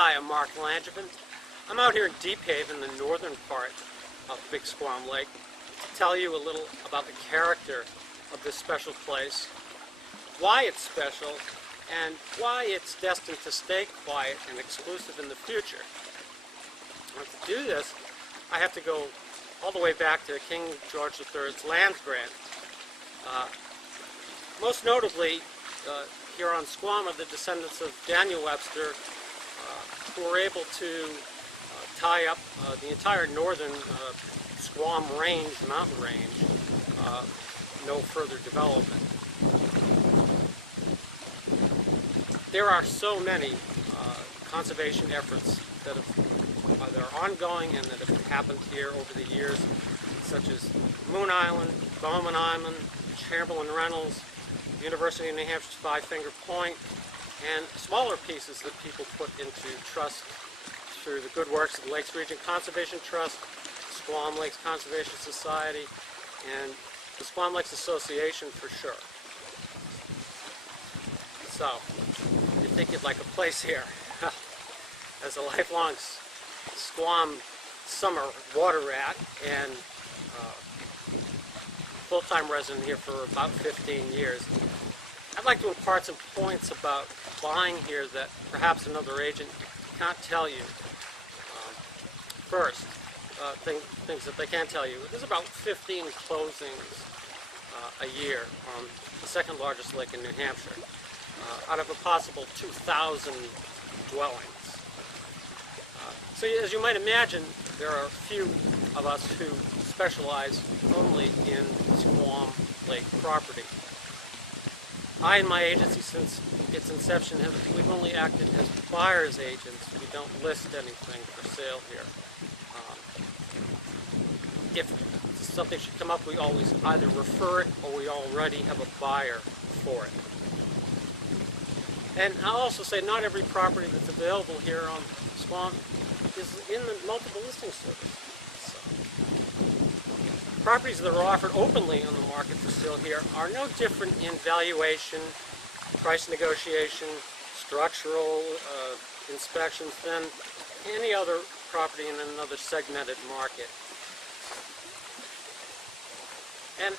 Hi, I'm Mark Langevin. I'm out here in Deep Haven, the northern part of Big Squam Lake, to tell you a little about the character of this special place, why it's special, and why it's destined to stay quiet and exclusive in the future. And to do this, I have to go all the way back to King George III's land grant. Most notably, here on Squam are the descendants of Daniel Webster, who were able to tie up the entire northern Squam range, mountain range, no further development. There are so many conservation efforts that are ongoing and that have happened here over the years, such as Moon Island, Bowman Island, Chamberlain Reynolds, University of New Hampshire's Five Finger Point, and smaller pieces that people put into trust through the good works of the Lakes Region Conservation Trust, Squam Lakes Conservation Society, and the Squam Lakes Association for sure. So, you think you'd like a place here. As a lifelong Squam summer water rat and full-time resident here for about 15 years, I'd like to impart some points about buying here that perhaps another agent can't tell you. First, things that they can tell you. There's about 15 closings a year on the second largest lake in New Hampshire, out of a possible 2,000 dwellings. So as you might imagine, there are few of us who specialize only in Squam Lake property. I and my agency, since its inception, we've only acted as buyer's agents. We don't list anything for sale here. If something should come up, we always either refer it or we already have a buyer for it. And I'll also say not every property that's available here on Squam is in the multiple listing service. So, properties that are offered openly on the market for sale here are no different in valuation, price negotiation, structural inspections than any other property in another segmented market. And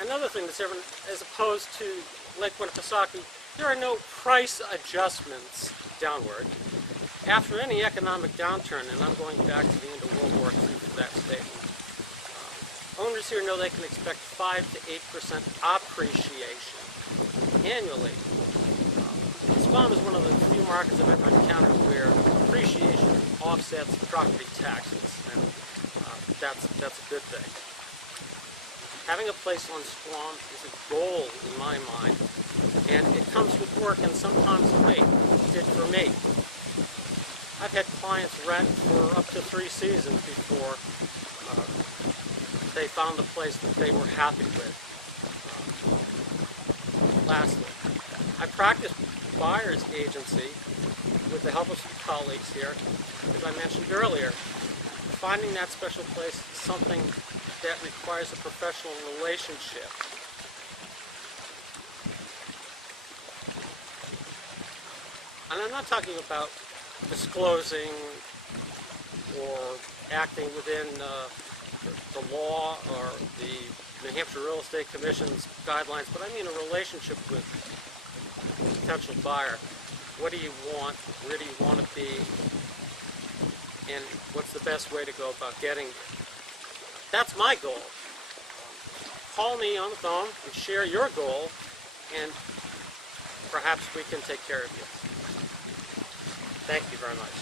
another thing that's different, as opposed to Lake Winnipesaukee, there are no price adjustments downward. After any economic downturn, and I'm going back to the end of World War II for that statement, owners here know they can expect 5 to 8% appreciation annually. Squam is one of the few markets I've ever encountered where appreciation offsets property taxes, and that's a good thing. Having a place on Squam is a goal in my mind, and it comes with work and sometimes wait. It did for me. I've had clients rent for up to 3 seasons before they found a place that they were happy with. Lastly, I practice buyer's agency with the help of some colleagues here. As I mentioned earlier, finding that special place is something that requires a professional relationship. And I'm not talking about disclosing or acting within the law or the New Hampshire Real Estate Commission's guidelines, but I mean a relationship with a potential buyer. What do you want? Where do you want to be? And what's the best way to go about getting there? That's my goal. Call me on the phone and share your goal, and perhaps we can take care of you. Thank you very much.